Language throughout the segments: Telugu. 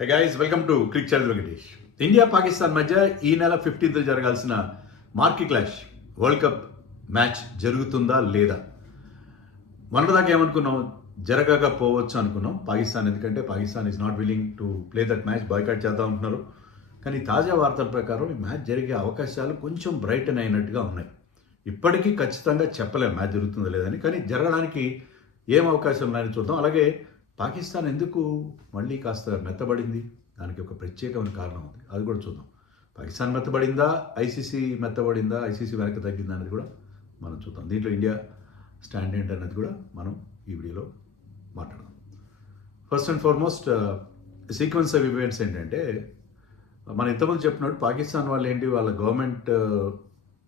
Hi guys, welcome to Crick Chandra Venkatesh. India Pakistan మధ్య ఈ నెల 15th జరగాల్సిన marquee clash world cup match జరుగుతుందా లేదా? మొన్నటిదాకా ఏమనుకున్నాం, జరగకపోవచ్చు అనుకున్నాం పాకిస్తాన్, ఎందుకంటే Pakistan is not willing to play that match, boycott చేద్దాం అంటున్నారు. కానీ తాజా వార్తల ప్రకారం ఈ మ్యాచ్ జరిగే అవకాశాలు కొంచెం బ్రైటన్ అయినట్టుగా ఉన్నాయి. ఇప్పటికీ ఖచ్చితంగా చెప్పలేం మ్యాచ్ జరుగుతుందా లేదని, కానీ జరగడానికి ఏం అవకాశాలు ఉన్నాయని చూద్దాం. అలాగే పాకిస్తాన్ ఎందుకు మళ్ళీ కాస్త మెత్తబడింది, దానికి ఒక ప్రత్యేకమైన కారణం ఉంది, అది కూడా చూద్దాం. పాకిస్తాన్ మెత్తబడిందా, ఐసీసీ మెత్తబడిందా, ఐసీసీ వెనక్కి తగ్గిందా అనేది కూడా మనం చూద్దాం. దీంట్లో ఇండియా స్టాండ్ ఏంటి అనేది కూడా మనం ఈ వీడియోలో మాట్లాడదాం. First and foremost sequence of events ఏంటంటే, మనం ఇంతకుముందు చెప్పినట్టు పాకిస్తాన్ వాళ్ళు ఏంటి, వాళ్ళ గవర్నమెంట్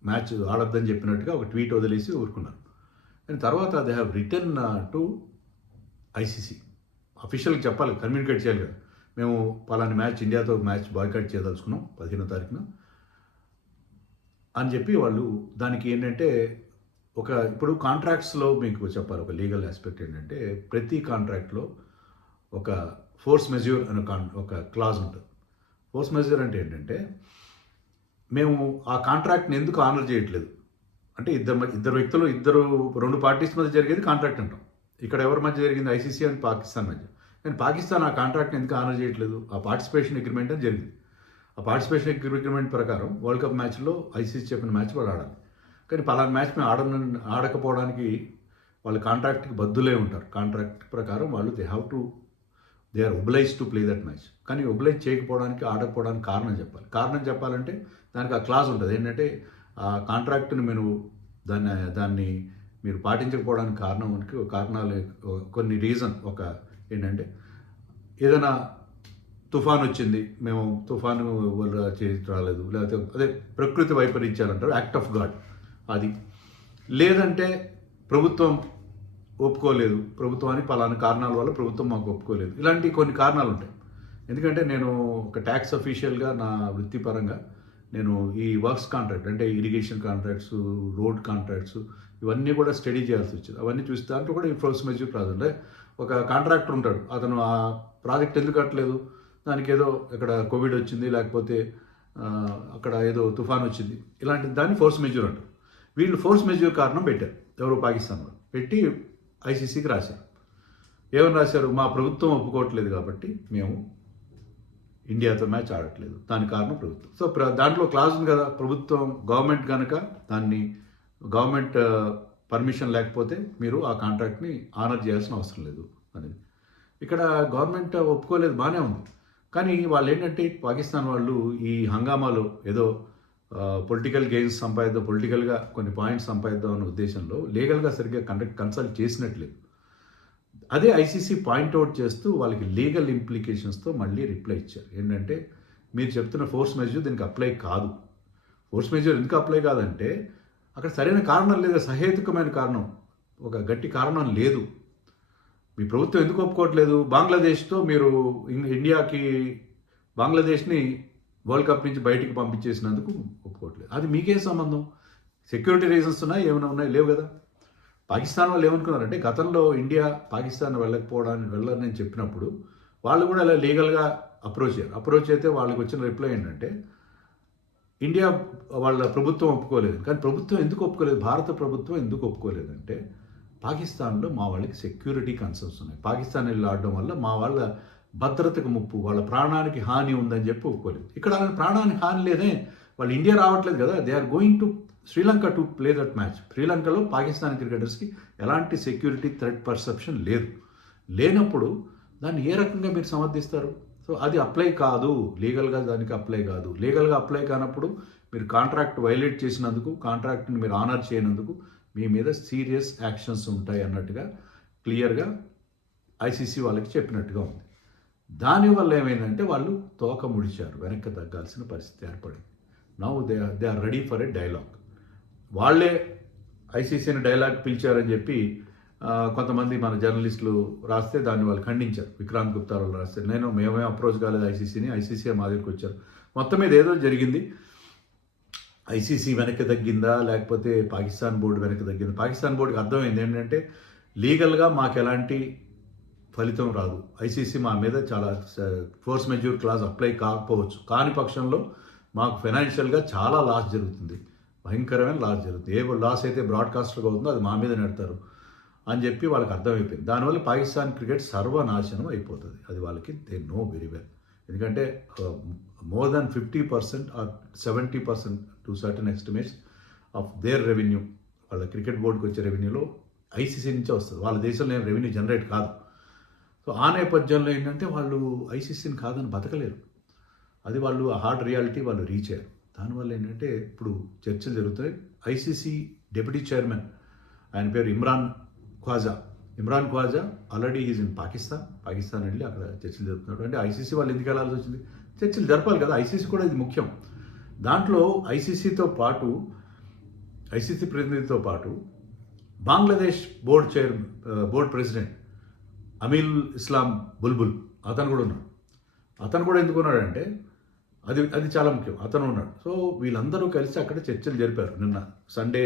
మ్యాచ్ ఆడొద్దని చెప్పినట్టుగా ఒక ట్వీట్ వదిలేసి ఊరుకున్నారు. కానీ తర్వాత they have return to ICC, అఫీషియల్గా చెప్పాలి, కమ్యూనికేట్ చేయాలి కదా, మేము పలాని మ్యాచ్ ఇండియాతో మ్యాచ్ బాయ్కాట్ చేయదలుచుకున్నాం 15వ తారీఖున అని చెప్పి వాళ్ళు దానికి ఏంటంటే ఇప్పుడు కాంట్రాక్ట్స్లో మీకు చెప్పాలి, ఒక లీగల్ ఆస్పెక్ట్ ఏంటంటే ప్రతి కాంట్రాక్ట్లో ఒక ఫోర్స్ మెజ్యూర్ అనే ఒక క్లాజ్ ఉంటుంది. ఫోర్స్ మెజ్యూర్ అంటే ఏంటంటే, మేము ఆ కాంట్రాక్ట్ని ఎందుకు ఆనర్ చేయట్లేదు అంటే, ఇద్దరు వ్యక్తులు, రెండు పార్టీస్ మధ్య జరిగేది కాంట్రాక్ట్ అంటాం. ఇక్కడ ఎవరి మధ్య జరిగింది, ఐసీసీ అండ్ పాకిస్తాన్ మధ్య. కానీ పాకిస్తాన్ ఆ కాంట్రాక్ట్ని ఎందుకు ఆనర్ చేయట్లేదు, ఆ పార్టిసిపేషన్ అగ్రిమెంట్ అని జరిగింది. ఆ పార్టిసిపేషన్ అగ్రిమెంట్ ప్రకారం వరల్డ్ కప్ మ్యాచ్లో ఐసీసీ చెప్పిన మ్యాచ్ వాళ్ళు ఆడాలి. కానీ పలానా మ్యాచ్ మేము ఆడకపోవడానికి వాళ్ళు కాంట్రాక్ట్కి బద్దులే ఉంటారు. కాంట్రాక్ట్ ప్రకారం వాళ్ళు they are obliged to play that match. కానీ ఒబ్లైజ్ చేయకపోవడానికి, ఆడకపోవడానికి కారణం చెప్పాలంటే దానికి ఆ క్లాజ్ ఉంటుంది. ఏంటంటే ఆ కాంట్రాక్ట్ని మీరు దాన్ని మీరు పాటించకపోవడానికి కారణాలు కొన్ని రీజన్, ఒక ఏంటంటే ఏదైనా తుఫాన్ వచ్చింది, మేము తుఫాను వల్ల చేసి రాలేదు, లేకపోతే అదే ప్రకృతి వైపరీత్యాలంటారు, యాక్ట్ ఆఫ్ గాడ్ అది, లేదంటే ప్రభుత్వం ఒప్పుకోలేదు, ప్రభుత్వానికి పలానా కారణాల వల్ల ప్రభుత్వం మాకు ఒప్పుకోలేదు, ఇలాంటి కొన్ని కారణాలు ఉంటాయి. ఎందుకంటే నేను ఒక ట్యాక్స్ అఫీషియల్గా నా వృత్తిపరంగా నేను ఈ వర్క్స్ కాంట్రాక్ట్ అంటే ఇరిగేషన్ కాంట్రాక్ట్స్, రోడ్ కాంట్రాక్ట్స్, ఇవన్నీ కూడా స్టడీ చేయాల్సి వచ్చింది. అవన్నీ చూస్తే దాంట్లో కూడా ఈ ఫోర్స్ మెజ్యూర్ ప్రాజెక్ట్, ఒక కాంట్రాక్టర్ ఉంటాడు, అతను ఆ ప్రాజెక్ట్ ఎందుకు కట్టలేదు, దానికి ఏదో ఇక్కడ కోవిడ్ వచ్చింది, లేకపోతే అక్కడ ఏదో తుఫాన్ వచ్చింది, ఇలాంటి దాన్ని ఫోర్స్ మెజ్యూర్ అంటారు. వీళ్ళు ఫోర్స్ మెజ్యూర్ కారణం పెట్టారు, ఎవరు పాకిస్తాన్ వాళ్ళు పెట్టి ఐసీసీకి రాశారు. ఏమని రాశారు, మా ప్రభుత్వం ఒప్పుకోవట్లేదు కాబట్టి మేము ఇండియాతో మ్యాచ్ ఆడట్లేదు, దానికి కారణం ప్రభుత్వం. సో దాంట్లో క్లాజ్ ఉంది కదా, ప్రభుత్వం గవర్నమెంట్ కనుక దాన్ని గవర్నమెంట్ పర్మిషన్ లేకపోతే మీరు ఆ కాంట్రాక్ట్ని ఆనర్ చేయాల్సిన అవసరం లేదు అనేది. ఇక్కడ గవర్నమెంట్ ఒప్పుకోలేదు, బాగానే ఉంది. కానీ వాళ్ళు ఏంటంటే పాకిస్తాన్ వాళ్ళు ఈ హంగామాలో ఏదో పొలిటికల్ గెయిన్స్ సంపాదిద్దాం, పొలిటికల్గా కొన్ని పాయింట్స్ సంపాదిద్దాం అనే ఉద్దేశంలో లీగల్గా సరిగ్గా కన్సల్ట్ చేసినట్లేదు. అదే ఐసీసీ పాయింట్అవుట్ చేస్తూ వాళ్ళకి లీగల్ ఇంప్లికేషన్స్తో మళ్ళీ రిప్లై ఇచ్చారు. ఏంటంటే, మీరు చెప్తున్న ఫోర్స్ మెజ్యూర్ దీనికి అప్లై కాదు. ఫోర్స్ మెజ్యూర్ ఎందుకు అప్లై కాదంటే, అక్కడ సరైన కారణం లేదు, సహేతుకమైన కారణం, ఒక గట్టి కారణం లేదు. మీ ప్రభుత్వం ఎందుకు ఒప్పుకోవట్లేదు, బంగ్లాదేశ్తో మీరు ఇండియాకి బంగ్లాదేశ్ని వరల్డ్ కప్ నుంచి బయటికి పంపించేసినందుకు ఒప్పుకోవట్లేదు. అది మీకేం సంబంధం? సెక్యూరిటీ రీజన్స్ ఉన్నాయి, ఏమైనా ఉన్నాయి? లేవు కదా. పాకిస్తాన్ వాళ్ళు ఏమనుకున్నారంటే, గతంలో ఇండియా పాకిస్తాన్ వెళ్ళని చెప్పినప్పుడు వాళ్ళు కూడా అలా లీగల్గా అప్రోచ్ అయితే వాళ్ళకి వచ్చిన రిప్లై ఏంటంటే, ఇండియా వాళ్ళ ప్రభుత్వం ఒప్పుకోలేదు. కానీ ప్రభుత్వం ఎందుకు ఒప్పుకోలేదు, భారత ప్రభుత్వం ఎందుకు ఒప్పుకోలేదంటే, పాకిస్తాన్లో మా వాళ్ళకి సెక్యూరిటీ కన్సర్న్స్ ఉన్నాయి, పాకిస్తాన్ వెళ్ళి ఆడడం వల్ల మా వాళ్ళ భద్రతకు ముప్పు, వాళ్ళ ప్రాణానికి హాని ఉందని చెప్పి ఒప్పుకోలేదు. ఇక్కడ ప్రాణానికి హాని లేదే, వాళ్ళు ఇండియా రావట్లేదు కదా, they are going to Sri Lanka to play that match. శ్రీలంకలో పాకిస్తాన్ క్రికెటర్స్కి ఎలాంటి సెక్యూరిటీ థ్రెట్ పర్సెప్షన్ లేనప్పుడు దాన్ని ఏ రకంగా మీరు సమర్థిస్తారు? సో అది అప్లై కాదు, లీగల్గా దానికి అప్లై కాదు. లీగల్గా అప్లై కానప్పుడు మీరు కాంట్రాక్ట్ వైలేట్ చేసినందుకు, కాంట్రాక్ట్ని మీరు ఆనర్ చేయనందుకు మీ మీద సీరియస్ యాక్షన్స్ ఉంటాయి అన్నట్టుగా క్లియర్గా ఐసీసీ వాళ్ళకి చెప్పినట్టుగా ఉంది. దానివల్ల ఏమైందంటే వాళ్ళు తోక ముడిచారు, వెనక్కి తగ్గాల్సిన పరిస్థితి ఏర్పడింది. Now they are ready for a dialogue. వాళ్ళే ఐసీసీని డైలాగ్ పిలిచారని చెప్పి కొంతమంది మన జర్నలిస్టులు రాస్తే దాన్ని వాళ్ళు ఖండించారు. విక్రాంత్ గుప్తా వాళ్ళు రాస్తే, మేమే అప్రోచ్ కాలేదు ఐసీసీ మా దగ్గరికి వచ్చారు. మొత్తం మీద ఏదో జరిగింది. ఐసీసీ వెనక్కి తగ్గిందా, లేకపోతే పాకిస్తాన్ బోర్డు వెనక్కి తగ్గిందా? పాకిస్తాన్ బోర్డుకి అర్థమైంది ఏంటంటే, లీగల్గా మాకు ఎలాంటి ఫలితం రాదు. ఐసీసీ మా మీద చాలా ఫోర్స్ మెజ్యూర్ క్లాజ్ అప్లై కాకపోవచ్చు, కాని పక్షంలో మాకు ఫైనాన్షియల్గా చాలా లాస్ జరుగుతుంది, భయంకరమైన లాస్ జరుగుతుంది. ఏ లాస్ అయితే బ్రాడ్కాస్టర్గా అవుతుందో అది మా మీద నెడతారు అని చెప్పి వాళ్ళకి అర్థమైపోయింది. దానివల్ల పాకిస్తాన్ క్రికెట్ సర్వనాశనం అయిపోతుంది. అది వాళ్ళకి దే నో వెరీ వెల్. ఎందుకంటే more than 50% or 70% to certain estimates of their revenue, వాళ్ళ క్రికెట్ బోర్డుకి వచ్చే రెవెన్యూలో ఐసీసీ నుంచే వస్తుంది. వాళ్ళ దేశంలో ఏం రెవెన్యూ జనరేట్ కాదు. సో ఆ నేపథ్యంలో ఏంటంటే వాళ్ళు ఐసీసీని కాదని బతకలేరు. అది వాళ్ళు ఆ హార్డ్ రియాలిటీ వాళ్ళు రీచ్ అయ్యారు. దానివల్ల ఏంటంటే ఇప్పుడు చర్చలు జరుగుతాయి. ఐసీసీ డిప్యూటీ చైర్మన్, ఆయన పేరు Imran Khwaja already is in Pakistan వెళ్ళి అక్కడ చర్చలు జరుపుతున్నాడు. అంటే ఐసీసీ వాళ్ళు ఎందుకు వెళ్ళాల్సి వచ్చింది? చర్చలు జరపాలి కదా, ఐసీసీ కూడా ఇది ముఖ్యం. దాంట్లో ఐసీసీ ప్రతినిధితో పాటు బంగ్లాదేశ్ బోర్డ్ ప్రెసిడెంట్ అమీల్ ఇస్లాం బుల్బుల్ అతను కూడా ఉన్నాడు. అతను కూడా ఎందుకు ఉన్నాడంటే అది చాలా ముఖ్యం, అతను ఉన్నాడు. సో వీళ్ళందరూ కలిసి అక్కడ చర్చలు జరిపారు. నిన్న సండే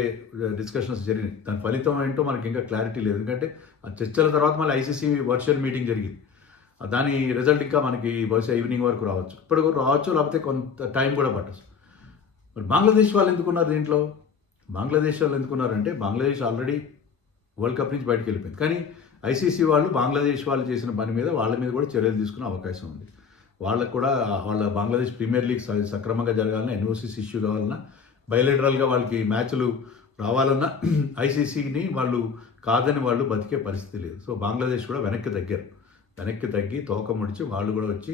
డిస్కషన్స్ జరిగినాయి. దాని ఫలితం ఏంటో మనకి ఇంకా క్లారిటీ లేదు. ఎందుకంటే ఆ చర్చల తర్వాత మళ్ళీ ఐసీసీ వర్చువల్ మీటింగ్ జరిగింది. దాని రిజల్ట్ ఇంకా మనకి బహుశా ఈవినింగ్ వరకు రావచ్చు, ఇప్పుడు రావచ్చు, లేకపోతే కొంత టైం కూడా పట్టచ్చు. మరి బంగ్లాదేశ్ వాళ్ళు ఎందుకున్నారు దీంట్లో? బంగ్లాదేశ్ వాళ్ళు ఎందుకున్నారంటే బంగ్లాదేశ్ ఆల్రెడీ వరల్డ్ కప్ నుంచి బయటకు వెళ్ళిపోయింది. కానీ ఐసీసీ వాళ్ళు బంగ్లాదేశ్ వాళ్ళు చేసిన పని మీద వాళ్ళ మీద కూడా చర్యలు తీసుకునే అవకాశం ఉంది. వాళ్ళకు కూడా వాళ్ళ బంగ్లాదేశ్ ప్రీమియర్ లీగ్ సక్రమంగా జరగాలన్నా, ఎన్ఓసీసీ ఇష్యూ కావాలన్నా, బయలేటరల్గా వాళ్ళకి మ్యాచ్లు రావాలన్నా ఐసీసీని వాళ్ళు కాదని వాళ్ళు బతికే పరిస్థితి లేదు. సో బంగ్లాదేశ్ కూడా వెనక్కి తగ్గి తోక ముడిచి వాళ్ళు కూడా వచ్చి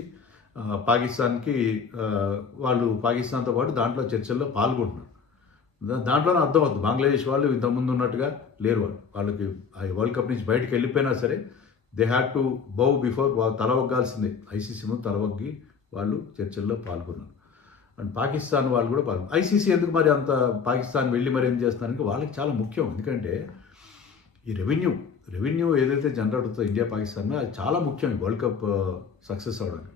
పాకిస్తాన్తో పాటు దాంట్లో చర్చల్లో పాల్గొంటున్నారు. దాంట్లోనే అర్థం అవుతుంది బంగ్లాదేశ్ వాళ్ళు ఇంతకుముందు ఉన్నట్టుగా లేరు. వాళ్ళకి వరల్డ్ కప్ నుంచి బయటకు వెళ్ళిపోయినా సరే they had to bow before, వాళ్ళు తలవగ్గాల్సిందే. ఐసీసీ ముందు తలవగ్గి వాళ్ళు చర్చల్లో పాల్గొన్నారు. అండ్ పాకిస్తాన్ వాళ్ళు కూడా ఐసీసీ ఎందుకు మరి అంత పాకిస్తాన్ వెళ్ళి మరి ఏం చేస్తున్నారంటే వాళ్ళకి చాలా ముఖ్యం. ఎందుకంటే ఈ రెవెన్యూ ఏదైతే జనరేట్ అవుతుందో ఇండియా పాకిస్తాన్ అది చాలా ముఖ్యం. ఈ వరల్డ్ కప్ సక్సెస్ అవ్వడానికి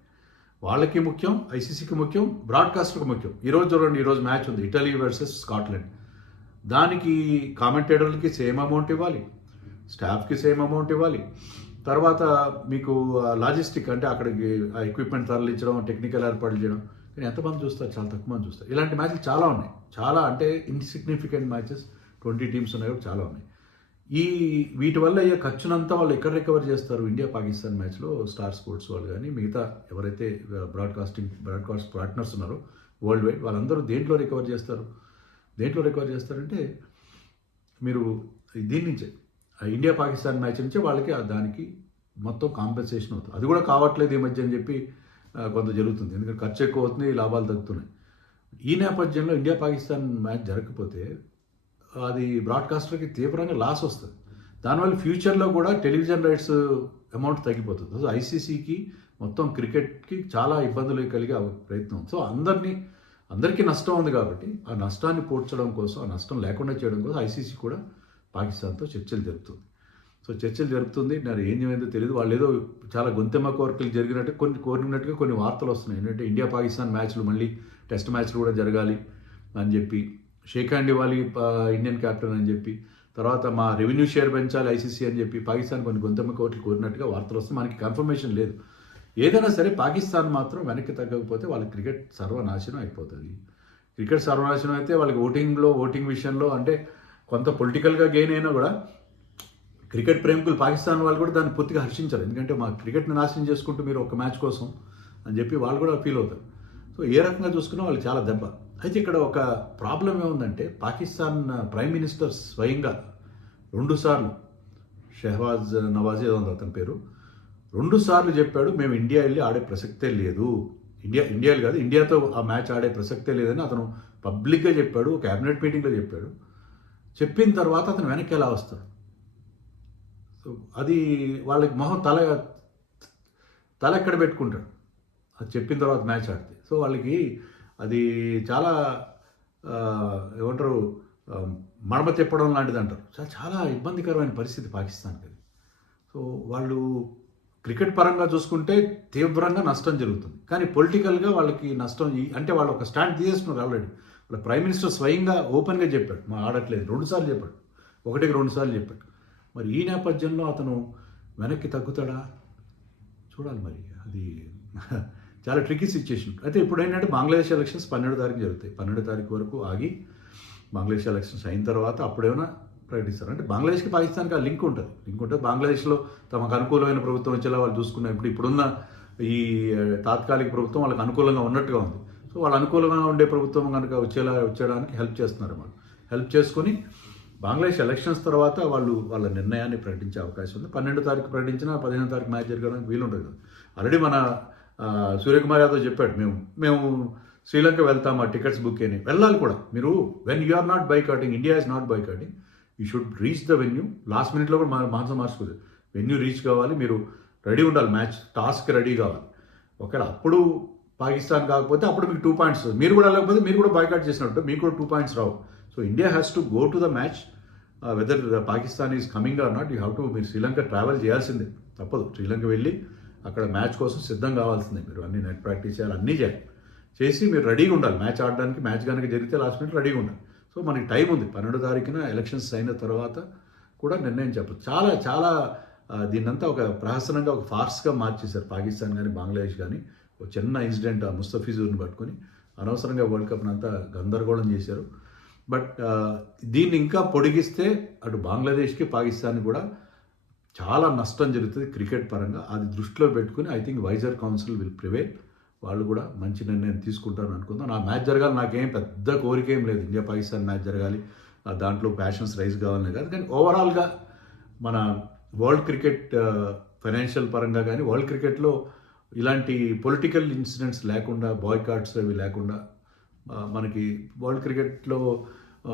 వాళ్ళకి ముఖ్యం, ఐసీసీకి ముఖ్యం, బ్రాడ్కాస్టర్కి ముఖ్యం. ఈరోజు మ్యాచ్ ఉంది, ఇటలీ వర్సెస్ స్కాట్లాండ్. దానికి కామెంటేటర్లకి సేమ్ అమౌంట్ ఇవ్వాలి, స్టాఫ్కి సేమ్ అమౌంట్ ఇవ్వాలి. తర్వాత మీకు లాజిస్టిక్ అంటే అక్కడికి ఆ ఎక్విప్మెంట్ తరలించడం, టెక్నికల్ ఏర్పాట్లు చేయడం. కానీ ఎంతమంది చూస్తారు? చాలా తక్కువ మంది చూస్తారు. ఇలాంటి మ్యాచ్లు చాలా ఉన్నాయి, చాలా అంటే ఇన్సిగ్నిఫికెంట్ మ్యాచెస్ 20 టీమ్స్ ఉన్నాయి కూడా చాలా ఉన్నాయి. వీటి వల్ల అయ్యే ఖర్చునంతా వాళ్ళు ఎక్కడ రికవర్ చేస్తారు? ఇండియా పాకిస్తాన్ మ్యాచ్లో స్టార్ స్పోర్ట్స్ వాళ్ళు కానీ మిగతా ఎవరైతే బ్రాడ్కాస్ట్ పార్ట్నర్స్ ఉన్నారో వరల్డ్ వైడ్ వాళ్ళందరూ దేంట్లో రికవర్ చేస్తారంటే మీరు దీని నుంచే ఇండియా పాకిస్తాన్ మ్యాచ్ నుంచే వాళ్ళకి దానికి మొత్తం కాంపెన్సేషన్ అవుతుంది. అది కూడా కావట్లేదు ఈ మధ్య అని చెప్పి కొంత జరుగుతుంది. ఎందుకంటే ఖర్చు ఎక్కువ అవుతుంది, లాభాలు తగ్గుతున్నాయి. ఈ నేపథ్యంలో ఇండియా పాకిస్తాన్ మ్యాచ్ జరగకపోతే అది బ్రాడ్కాస్టర్కి తీవ్రంగా లాస్ వస్తుంది. దానివల్ల ఫ్యూచర్లో కూడా టెలివిజన్ రైట్స్ అమౌంట్ తగ్గిపోతుంది. సో ఐసీసీకి మొత్తం క్రికెట్కి చాలా ఇబ్బందులు కలిగే ప్రయత్నం. సో అందరికీ నష్టం ఉంది కాబట్టి ఆ నష్టాన్ని పూడ్చడం కోసం, ఆ నష్టం లేకుండా చేయడం కోసం ఐసీసీ కూడా పాకిస్తాన్తో చర్చలు జరుపుతుంది. నాకు ఏం ఏమైందో తెలియదు. వాళ్ళు ఏదో చాలా గొంతెమ్మ కోరికలు కోరినట్టుగా కొన్ని వార్తలు వస్తున్నాయి. ఏంటంటే ఇండియా పాకిస్తాన్ మ్యాచ్లు మళ్ళీ టెస్ట్ మ్యాచ్లు కూడా జరగాలి అని చెప్పి, షేక్ హ్యాండ్ ఇవ్వాలి ఇండియన్ క్యాప్టెన్ అని చెప్పి, తర్వాత మా రెవెన్యూ షేర్ పెంచాలి ఐసీసీ అని చెప్పి పాకిస్తాన్ కొన్ని గొంతెమ్మ కోరికలు కోరినట్టుగా వార్తలు వస్తున్నాయి. మనకి కన్ఫర్మేషన్ లేదు. ఏదైనా సరే పాకిస్తాన్ మాత్రం వెనక్కి తగ్గకపోతే వాళ్ళ క్రికెట్ సర్వనాశనం అయిపోతుంది. క్రికెట్ సర్వనాశనం అయితే వాళ్ళకి ఓటింగ్ విషయంలో అంటే కొంత పొలిటికల్గా గెయిన్ అయినా కూడా క్రికెట్ ప్రేమికులు పాకిస్తాన్ వాళ్ళు కూడా దాన్ని పూర్తిగా హర్షించారు. ఎందుకంటే మా క్రికెట్ని నాశనం చేసుకుంటూ మీరు ఒక మ్యాచ్ కోసం అని చెప్పి వాళ్ళు కూడా ఫీల్ అవుతారు. సో ఏ రకంగా చూసుకున్నా వాళ్ళు చాలా దెబ్బ. అయితే ఇక్కడ ఒక ప్రాబ్లం ఏముందంటే పాకిస్తాన్ ప్రైమ్ మినిస్టర్ స్వయంగా 2 సార్లు షెహబాజ్ నవాజ్ ఏదో ఉంది అతని పేరు, 2 సార్లు చెప్పాడు మేము ఇండియా వెళ్ళి ఆడే ప్రసక్తే లేదు, ఇండియాతో ఆ మ్యాచ్ ఆడే ప్రసక్తే లేదని అతను పబ్లిక్గా చెప్పాడు, క్యాబినెట్ మీటింగ్లో చెప్పాడు. చెప్పిన తర్వాత అతను వెనక్కి ఎలా వస్తాడు? సో అది వాళ్ళకి మొహం తల ఎక్కడ పెట్టుకుంటాడు అది చెప్పిన తర్వాత మ్యాచ్ ఆడితే. సో వాళ్ళకి అది చాలా ఏమంటారు మడమ తిప్పడం లాంటిది అంటారు. చాలా ఇబ్బందికరమైన పరిస్థితి పాకిస్తాన్కి అది. సో వాళ్ళు క్రికెట్ పరంగా చూసుకుంటే తీవ్రంగా నష్టం జరుగుతుంది. కానీ పొలిటికల్గా వాళ్ళకి నష్టం అంటే వాళ్ళు ఒక స్టాండ్ తీసేస్తున్నారు ఆల్రెడీ. వాళ్ళ ప్రైమ్ మినిస్టర్ స్వయంగా ఓపెన్గా చెప్పాడు మా ఆడట్లేదు, 2 సార్లు చెప్పాడు, 1కి 2 సార్లు చెప్పాడు. మరి ఈ నేపథ్యంలో అతను వెనక్కి తగ్గుతాడా? చూడాలి మరి అది చాలా ట్రికీ సిచ్యుయేషన్. అయితే ఇప్పుడు ఏంటంటే బంగ్లాదేశ్ ఎలక్షన్స్ 12 తారీఖు జరుగుతాయి. 12 తారీఖు వరకు ఆగి బంగ్లాదేశ్ ఎలక్షన్స్ అయిన తర్వాత అప్పుడేమైనా ప్రకటిస్తారు. అంటే బంగ్లాదేశ్కి పాకిస్తాన్కి ఆ లింక్ ఉంటుంది. బంగ్లాదేశ్లో తమకు అనుకూలమైన ప్రభుత్వం వచ్చేలా వాళ్ళు చూసుకున్న ఇప్పుడున్న ఈ తాత్కాలిక ప్రభుత్వం వాళ్ళకి అనుకూలంగా ఉన్నట్టుగా ఉంది. సో వాళ్ళు అనుకూలంగా ఉండే ప్రభుత్వం కనుక వచ్చేయడానికి హెల్ప్ చేస్తున్నారు. వాళ్ళు హెల్ప్ చేసుకొని బంగ్లాదేశ్ ఎలక్షన్స్ తర్వాత వాళ్ళ నిర్ణయాన్ని ప్రకటించే అవకాశం ఉంది. 12 తారీఖు ప్రకటించినా 15 తారీఖు మ్యాచ్ జరగడానికి వీలుంటుంది కదా. ఆల్రెడీ మన సూర్యకుమార్ యాదవ్ చెప్పాడు, మేము శ్రీలంక వెళ్తాం, ఆ టికెట్స్ బుక్ అని. వెళ్ళాలి కూడా. మీరు when you are not boycotting, India is not boycotting, you should reach the venue. Last మినిట్లో కూడా మార్చుకోలేదు. వెన్యూ రీచ్ కావాలి, మీరు రెడీ ఉండాలి, మ్యాచ్ టాస్క్ రెడీ కావాలి. ఒకవేళ అప్పుడు పాకిస్తాన్ కాకపోతే అప్పుడు మీకు 2 పాయింట్స్, మీరు కూడా వెళ్ళకపోతే మీరు కూడా బాయ్కాట్ చేసినట్టు మీకు కూడా 2 పాయింట్స్ రావు. So India has to go to the match whether Pakistan is coming or not. You have to, మీరు శ్రీలంక ట్రావెల్ చేయాల్సిందే, తప్పదు. శ్రీలంక వెళ్ళి అక్కడ మ్యాచ్ కోసం సిద్ధం కావాల్సిందే. మీరు అన్ని నెట్ ప్రాక్టీస్ చేయాలి, అన్నీ చేసి మీరు రెడీగా ఉండాలి. మ్యాచ్ ఆడడానికి, మ్యాచ్ కనుక జరిగితే లాస్ట్ మినిట్ రెడీగా ఉండాలి. సో మనకి టైం ఉంది. 12 తారీఖున ఎలక్షన్స్ అయిన తర్వాత కూడా నిర్ణయం చెప్పచ్చు. చాలా చాలా దీన్నంతా ఒక ప్రహసనంగా, ఒక ఫార్స్గా మార్చేశారు పాకిస్తాన్ కానీ బంగ్లాదేశ్ కానీ. ఒక చిన్న ఇన్సిడెంట్, ఆ ముస్తఫిజుర్ని పట్టుకొని అనవసరంగా వరల్డ్ కప్ని అంతా గందరగోళం చేశారు. బట్ దీన్ని ఇంకా పొడిగిస్తే అటు బంగ్లాదేశ్కి పాకిస్తాన్కి కూడా చాలా నష్టం జరుగుతుంది క్రికెట్ పరంగా. అది దృష్టిలో పెట్టుకుని I think wiser council will prevail. వాళ్ళు కూడా మంచి నిర్ణయం తీసుకుంటారని అనుకుందాం. నా మ్యాచ్ జరగాలి, నాకేం పెద్ద కోరిక ఏం లేదు. ఇండియా పాకిస్తాన్ మ్యాచ్ జరగాలి, దాంట్లో ప్యాషన్స్ రైజ్ కావాలని కాదు. కానీ ఓవరాల్గా మన వరల్డ్ క్రికెట్ ఫైనాన్షియల్ పరంగా కానీ, వరల్డ్ క్రికెట్లో ఇలాంటి పొలిటికల్ ఇన్సిడెంట్స్ లేకుండా, బాయ్కాట్స్ అవి లేకుండా, మనకి వరల్డ్ క్రికెట్లో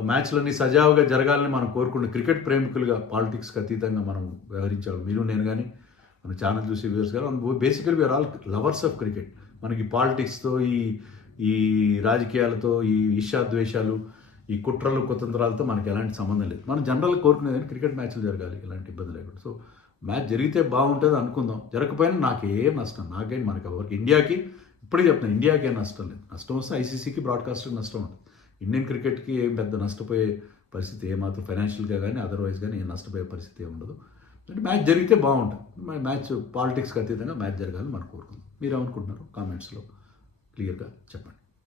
మ్యాచ్లన్నీ సజావుగా జరగాలని మనం కోరుకునే క్రికెట్ ప్రేమికులుగా, పాలిటిక్స్కి అతీతంగా మనం వ్యవహరించాలి. మీరు, నేను కానీ, మన ఛానల్ చూసి వ్యూవర్స్ కానీ, basically we are all lovers of cricket. మనకి పాలిటిక్స్తో, ఈ రాజకీయాలతో, ఈ ఈర్ష్యాద్వేషాలు, ఈ కుట్రలు కుతంత్రాలతో మనకి ఎలాంటి సంబంధం లేదు. మనం జనరల్గా కోరుకునేది క్రికెట్ మ్యాచ్లు జరగాలి, ఎలాంటి ఇబ్బంది లేకుండా. సో మ్యాచ్ జరిగితే బాగుంటుంది అనుకుందాం. జరగకపోయినా నాకేం నష్టం, మనకి ఎవరికి, ఇండియాకి ఇప్పుడే చెప్తున్నాను, ఇండియాకి ఏం నష్టం లేదు. నష్టం వస్తే ఐసీసీకి, బ్రాడ్కాస్ట్కి నష్టం ఉంటుంది. ఇండియన్ క్రికెట్కి ఏం పెద్ద నష్టపోయే పరిస్థితి ఏమాత్రం ఫైనాన్షియల్గా కానీ అదర్వైజ్ కానీ ఏం నష్టపోయే పరిస్థితి ఏమి ఉండదు. అంటే మ్యాచ్ జరిగితే బాగుంటుంది. మ్యాచ్ పాలిటిక్స్కి అతీతంగా మ్యాచ్ జరగాలని మనం కోరుకుందాం. మీరు ఏమనుకుంటున్నారు? కామెంట్స్లో క్లియర్గా చెప్పండి.